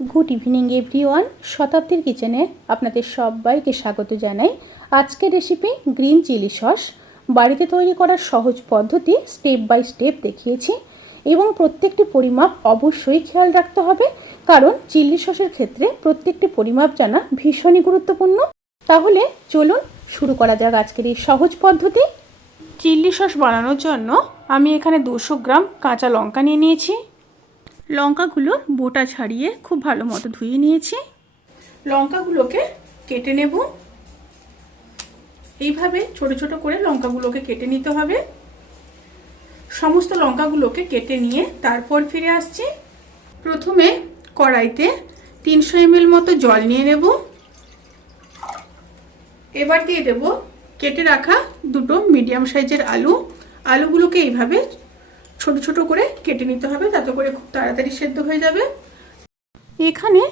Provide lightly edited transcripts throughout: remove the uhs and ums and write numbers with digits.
Good evening everyone, শতাব্দীর কিচেনে আপনাদের সবাইকে স্বাগত জানাই। আজকের রেসিপি গ্রিন চিলি সস। বাড়িতে তৈরি করার সহজ পদ্ধতি স্টেপ বাই স্টেপ দেখিয়েছি এবং প্রত্যেকটি পরিমাপ অবশ্যই খেয়াল রাখতে হবে, কারণ চিলি সসের ক্ষেত্রে প্রত্যেকটি পরিমাপ জানা ভীষণই গুরুত্বপূর্ণ। তাহলে চলুন শুরু করা যাক আজকের এই সহজ পদ্ধতি। চিলি সস বানানোর জন্য আমি এখানে 200 গ্রাম কাঁচা লঙ্কা নিয়ে নিয়েছি। লঙ্কাগুলোর বোটা ছাড়িয়ে খুব ভালো মতো ধুয়ে নিয়েছি। লঙ্কাগুলোকে কেটে নেব। এইভাবে ছোট ছোট করে লঙ্কাগুলোকে কেটে নিতে হবে। সমস্ত লঙ্কাগুলোকে কেটে নিয়ে তারপর ফিরে আসছি। প্রথমে কড়াইতে 300 ml মতো জল নিয়ে নেব। এবার দিয়ে দেব কেটে রাখা দুটো মিডিয়াম সাইজের আলু। আলুগুলোকে এইভাবে ছোট ছোট করে কেটে নিতে হবে, তাতে করে খুব তাড়াতাড়ি সেদ্ধ হয়ে যাবে। এখানে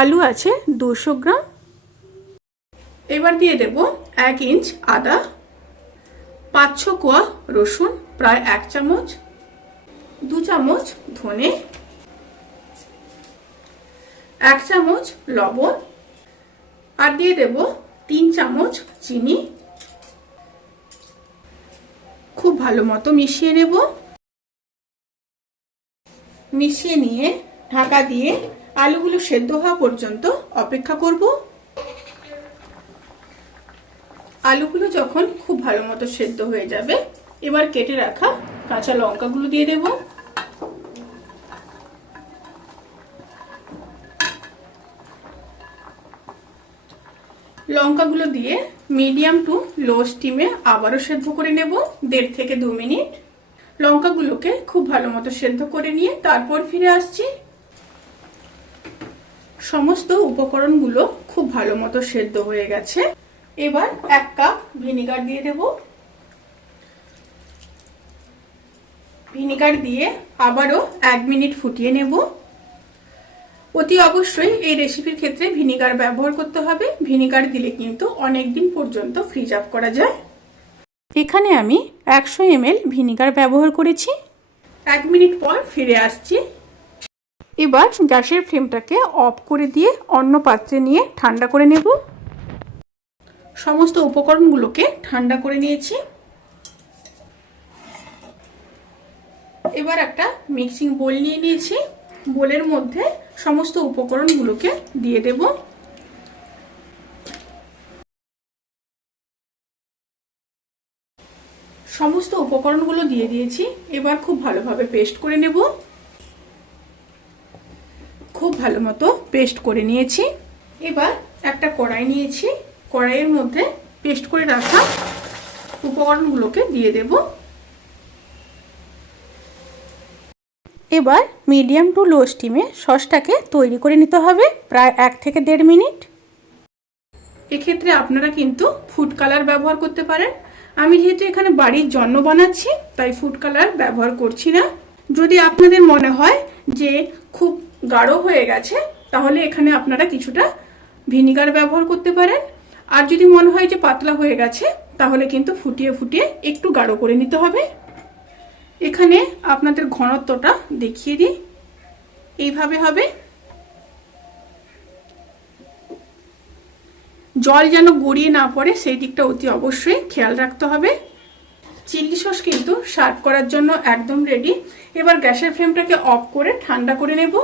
আলু আছে 200 গ্রাম। এবার দিয়ে দেব 1 ইঞ্চ আদা, 5-6 কোয়া রসুন, প্রায় 1 চামচ, 2 চামচ ধনে, 1 চামচ লবণ, আর দিয়ে দেব 3 চামচ চিনি। খুব ভালো মতো মিশিয়ে নেব। মিশিয়ে নিয়ে ঢাকা দিয়ে আলুগুলো সেদ্ধ হওয়া পর্যন্ত অপেক্ষা করব। আলুগুলো যখন খুব ভালো মতো সেদ্ধ হয়ে যাবে, এবার কেটে রাখা কাঁচা লঙ্কাগুলো দিয়ে দেব। লঙ্কাগুলো দিয়ে মিডিয়াম টু লো স্টিমে আবারও সেদ্ধ করে নেব 1.5 থেকে 2 মিনিট। লঙ্কাগুলোকে খুব ভালো মতো সেদ্ধ করে নিয়ে তারপর ফিরে আসছি। সমস্ত উপকরণগুলো খুব ভালো মতো সেদ্ধ হয়ে গেছে। এবার 1 কাপ ভিনেগার দিয়ে দেব। ভিনেগার দিয়ে আবারও 1 মিনিট ফুটিয়ে নেব। অতি অবশ্যই এই রেসিপির ক্ষেত্রে ভিনেগার ব্যবহার করতে হবে। ভিনেগার দিলে কিন্তু অনেক দিন পর্যন্ত ফ্রিজ আপ করা যায়। এখানে আমি 100 ml ভিনেগার ব্যবহার করেছি। 1 মিনিট পর ফিরে আসছি। এবার গ্যাসের ফ্লেমটাকে অফ করে দিয়ে অন্য পাত্রে নিয়ে ঠান্ডা করে নেব। সমস্ত উপকরণগুলোকে ঠান্ডা করে নিয়েছি। এবার একটা মিক্সিং বোল নিয়ে নিয়েছি। বোলের মধ্যে সমস্ত উপকরণগুলোকে দিয়ে দেব। সমস্ত উপকরণগুলো দিয়ে দিয়েছি। এবার খুব ভালোভাবে পেস্ট করে নেব। খুব ভালো মতো পেস্ট করে নিয়েছি। এবার একটা কড়াই নিয়েছি। কড়াইয়ের মধ্যে পেস্ট করে রাখা উপকরণগুলোকে দিয়ে দেব। এবার মিডিয়াম টু লো স্টিমে সসটাকে তৈরি করে নিতে হবে প্রায় 1 থেকে 1.5 মিনিট। এক্ষেত্রে আপনারা কিন্তু ফুড কালার ব্যবহার করতে পারেন। আমি যেহেতু এখানে বাড়ির জন্য বানাচ্ছি, তাই ফুড কালার ব্যবহার করছি না। যদি আপনাদের মনে হয় যে খুব গাঢ় হয়ে গেছে, তাহলে এখানে আপনারা কিছুটা ভিনেগার ব্যবহার করতে পারেন। আর যদি মনে হয় যে পাতলা হয়ে গেছে, তাহলে কিন্তু ফুটিয়ে ফুটিয়ে একটু গাঢ় করে নিতে হবে। এখানে আপনাদের ঘনত্বটা দেখিয়ে দিই। এইভাবে হবে। জল যেন গড়িয়ে না পড়ে, সেই দিকটা অতি অবশ্যই খেয়াল রাখতে হবে। চিলি সস কিন্তু সার্ভ করার জন্য একদম রেডি। এবার গ্যাসের ফ্লেমটাকে অফ করে ঠান্ডা করে নেব।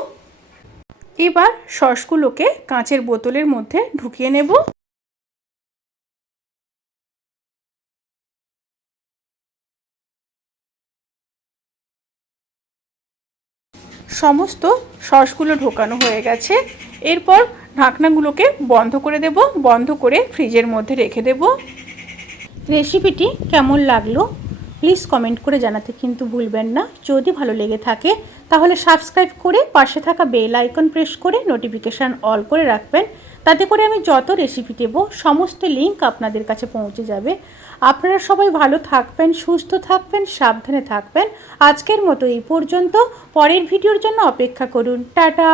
এবার সসগুলোকে কাঁচের বোতলের মধ্যে ঢুকিয়ে নেব। সমস্ত সসগুলো ঢোকানো হয়ে গেছে। এরপর ঢাকনাগুলোকে বন্ধ করে দেব। বন্ধ করে ফ্রিজের মধ্যে রেখে দেব। রেসিপিটি কেমন লাগলো প্লিজ কমেন্ট করে জানাতে কিন্তু ভুলবেন না। যদি ভালো লেগে থাকে তাহলে সাবস্ক্রাইব করে পাশে থাকা বেল আইকন প্রেস করে নোটিফিকেশান অল করে রাখবেন। তাতে করে আমি যত রেসিপি দেব সমস্ত লিঙ্ক আপনাদের কাছে পৌঁছে যাবে। আপনারা সবাই ভালো থাকবেন, সুস্থ থাকবেন, সাবধানে থাকবেন। আজকের মতো এই পর্যন্ত। পরের ভিডিওর জন্য অপেক্ষা করুন। টাটা।